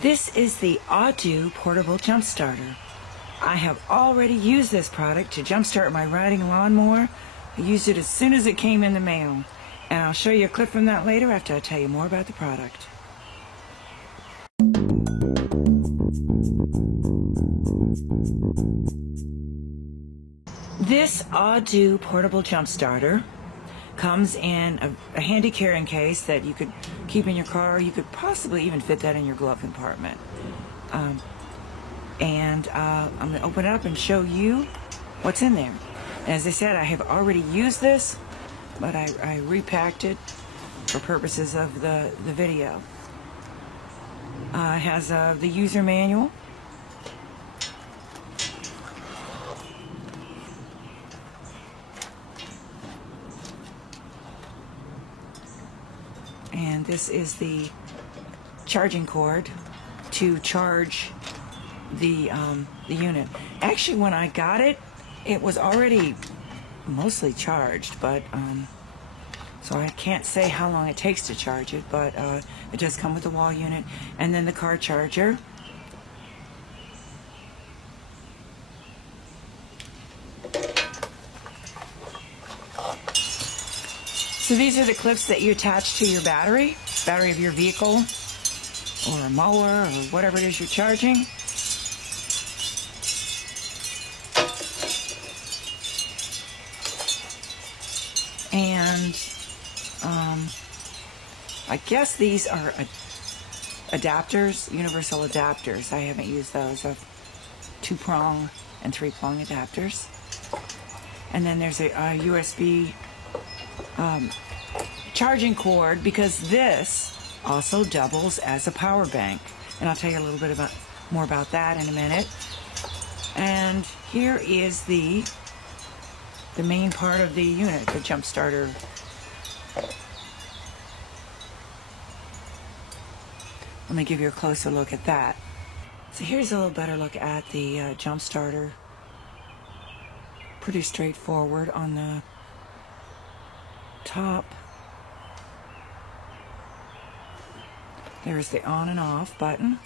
This is the Audu Portable Jump Starter. I have already used this product to jumpstart my riding lawnmower. I used it as soon as it came in the mail. And I'll show you a clip from that later after I tell you more about the product. This Audu Portable Jump Starter comes in a handy carrying case that you could keep in your car. You could possibly even fit that in your glove compartment. I'm going to open it up and show you what's in there. As I said, I have already used this, but I repacked it for purposes of the video. It has the user manual. And this is the charging cord to charge the unit. Actually, when I got it, it was already mostly charged, but so I can't say how long it takes to charge it, but it does come with the wall unit and then the car charger. So these are the clips that you attach to your battery of your vehicle or a mower or whatever it is you're charging. And I guess these are adapters, universal adapters. I haven't used those, of 2-prong and 3-prong adapters. And then there's a USB charging cord, because this also doubles as a power bank. And I'll tell you a little bit more about that in a minute. And here is the main part of the unit, the jump starter. Let me give you a closer look at that. So here's a little better look at the jump starter. Pretty straightforward. On the top, there's the on and off button.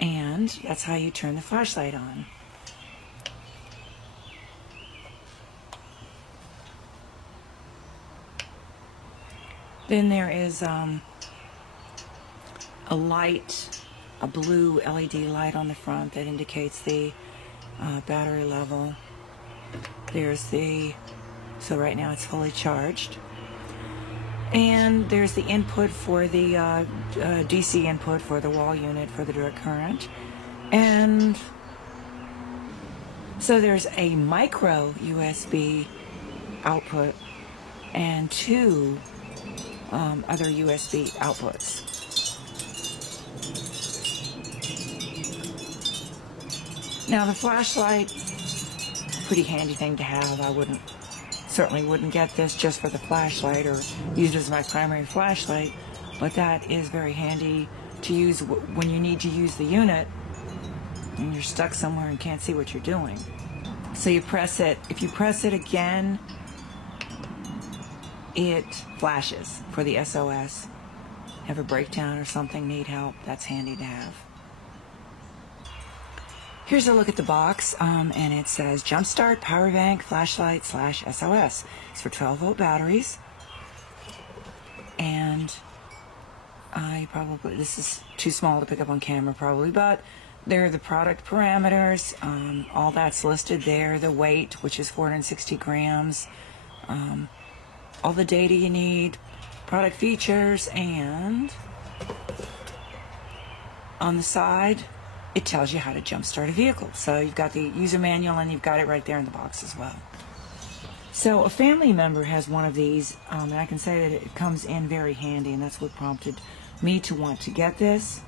And that's how you turn the flashlight on. Then there is a light, a blue LED light on the front that indicates the battery level. There's so right now it's fully charged. And there's the input for the DC input for the wall unit for the direct current. And so there's a micro USB output and 2 other USB outputs. Now the flashlight, pretty handy thing to have. I certainly wouldn't get this just for the flashlight or use it as my primary flashlight, but that is very handy to use when you need to use the unit and you're stuck somewhere and can't see what you're doing. So you press it. If you press it again, it flashes for the SOS. Have a breakdown or something, need help, that's handy to have. Here's a look at the box, and it says Jumpstart Power Bank Flashlight / SOS. It's for 12-volt batteries. And this is too small to pick up on camera probably, but there are the product parameters. All that's listed there. The weight, which is 460 grams. All the data you need. Product features, and on the side, it tells you how to jumpstart a vehicle. So you've got the user manual and you've got it right there in the box as well. So a family member has one of these, and I can say that it comes in very handy, and that's what prompted me to want to get this.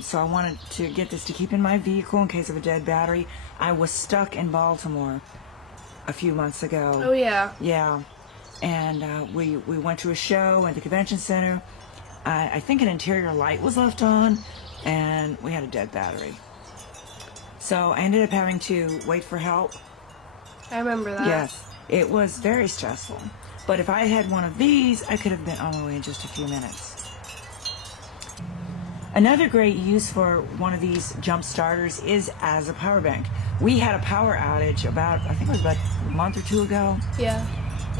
So I wanted to get this to keep in my vehicle in case of a dead battery. I was stuck in Baltimore a few months ago. Oh yeah. Yeah. And we went to a show at the convention center. I think an interior light was left on, and we had a dead battery. So I ended up having to wait for help. I remember that. Yes, it was very stressful. But if I had one of these, I could have been on my way in just a few minutes. Another great use for one of these jump starters is as a power bank. We had a power outage I think it was about a month or two ago. Yeah.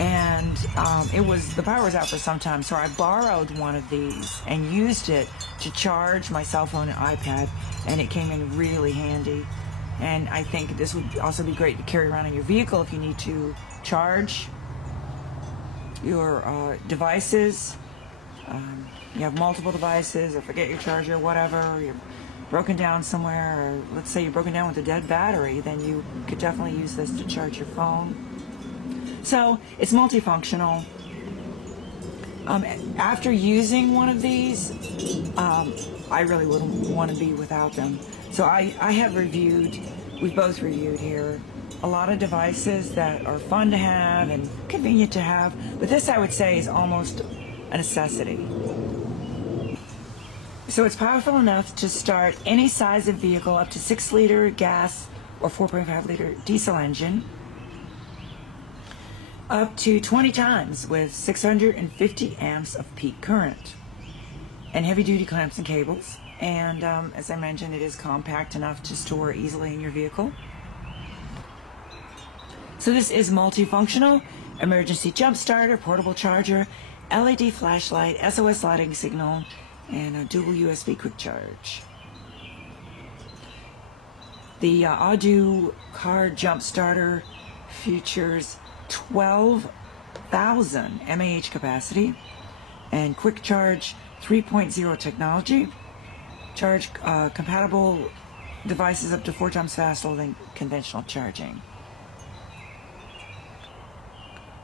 And the power was out for some time, so I borrowed one of these and used it to charge my cell phone and iPad, and it came in really handy. And I think this would also be great to carry around in your vehicle if you need to charge your devices. You have multiple devices, or forget your charger, whatever, or you're broken down somewhere, or let's say you're broken down with a dead battery, then you could definitely use this to charge your phone. So it's multifunctional. After using one of these, I really wouldn't want to be without them. So I have we've both reviewed here, a lot of devices that are fun to have and convenient to have, but this I would say is almost a necessity. So it's powerful enough to start any size of vehicle up to 6-liter gas or 4.5-liter diesel engine, up to 20 times with 650 amps of peak current, and heavy-duty clamps and cables. And as I mentioned, it is compact enough to store easily in your vehicle. So this is multifunctional: emergency jump starter, portable charger, LED flashlight, SOS lighting signal, and a dual USB quick charge. The Audu car jump starter features 12,000 mAh capacity and quick charge 3.0 technology. Charge compatible devices up to 4 times faster than conventional charging.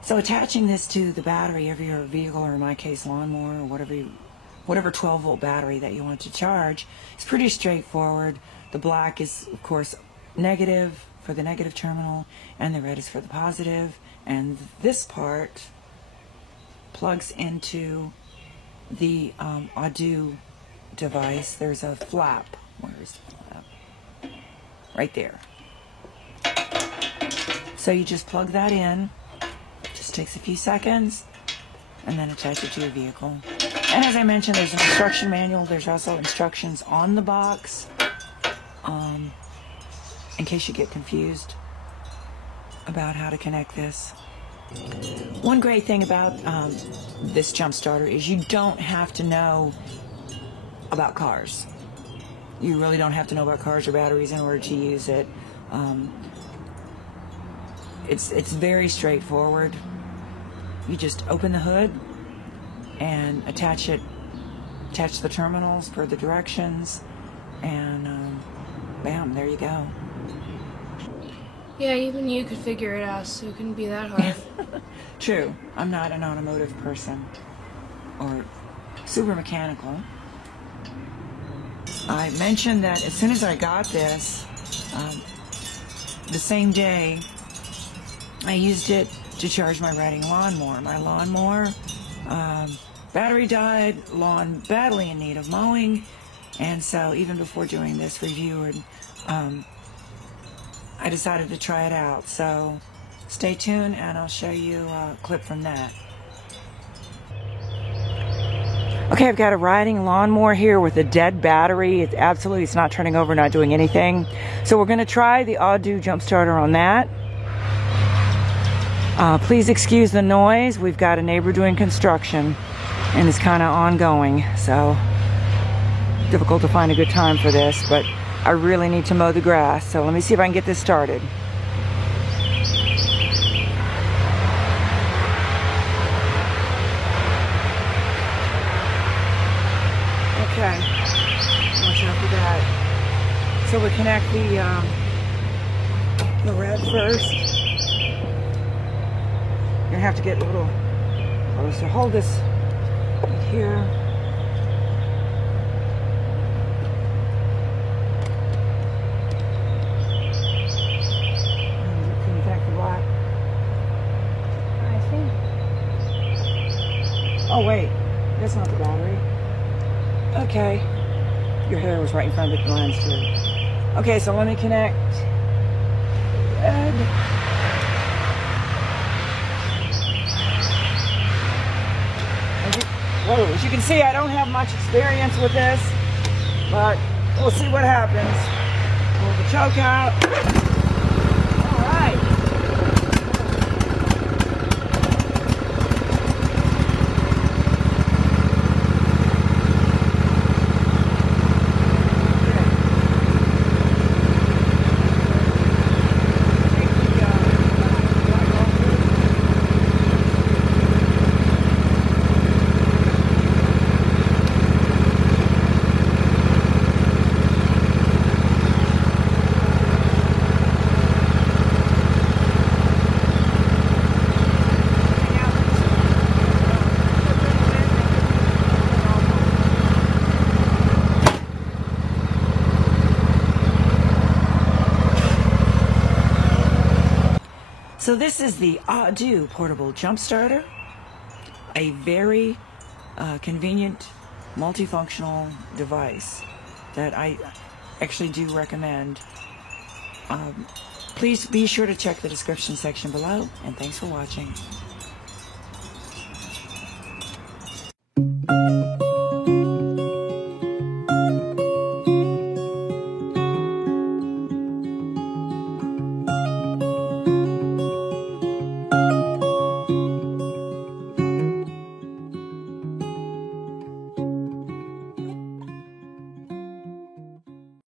So attaching this to the battery of your vehicle, or in my case lawnmower, or whatever 12-volt battery that you want to charge, is pretty straightforward. The black is, of course, negative for the negative terminal, and the red is for the positive. And this part plugs into the Audu device. There's a flap. Where is the flap? Right there. So you just plug that in. Just takes a few seconds, and then attach it to your vehicle. And as I mentioned, there's an instruction manual. There's also instructions on the box, in case you get confused about how to connect this. One great thing about this jump starter is you don't have to know about cars. You really don't have to know about cars or batteries in order to use it. It's very straightforward. You just open the hood and attach the terminals per the directions, and bam, there you go. Yeah, even you could figure it out, so it couldn't be that hard. True. I'm not an automotive person or super mechanical. I mentioned that as soon as I got this, the same day, I used it to charge my riding lawnmower. My lawnmower battery died, lawn badly in need of mowing, and so even before doing this review, I decided to try it out. So stay tuned, and I'll show you a clip from that. Okay, I've got a riding lawnmower here with a dead battery. It's not turning over, not doing anything. So we're going to try the Audu jump starter on that. Please excuse the noise. We've got a neighbor doing construction, and it's kind of ongoing, so difficult to find a good time for this, but I really need to mow the grass. So let me see if I can get this started. Okay, watch out for that. So we connect the red first. You're gonna have to get a little closer. Hold this right here. Connect the black. I think. Oh wait, that's not the battery. Okay, your hair was right in front of the lines too. Okay, so let me connect red. Whoa, as you can see, I don't have much experience with this, but we'll see what happens. Pull the choke out. All right. So this is the ADU portable jump starter, a very convenient multifunctional device that I actually do recommend. Please be sure to check the description section below, and thanks for watching.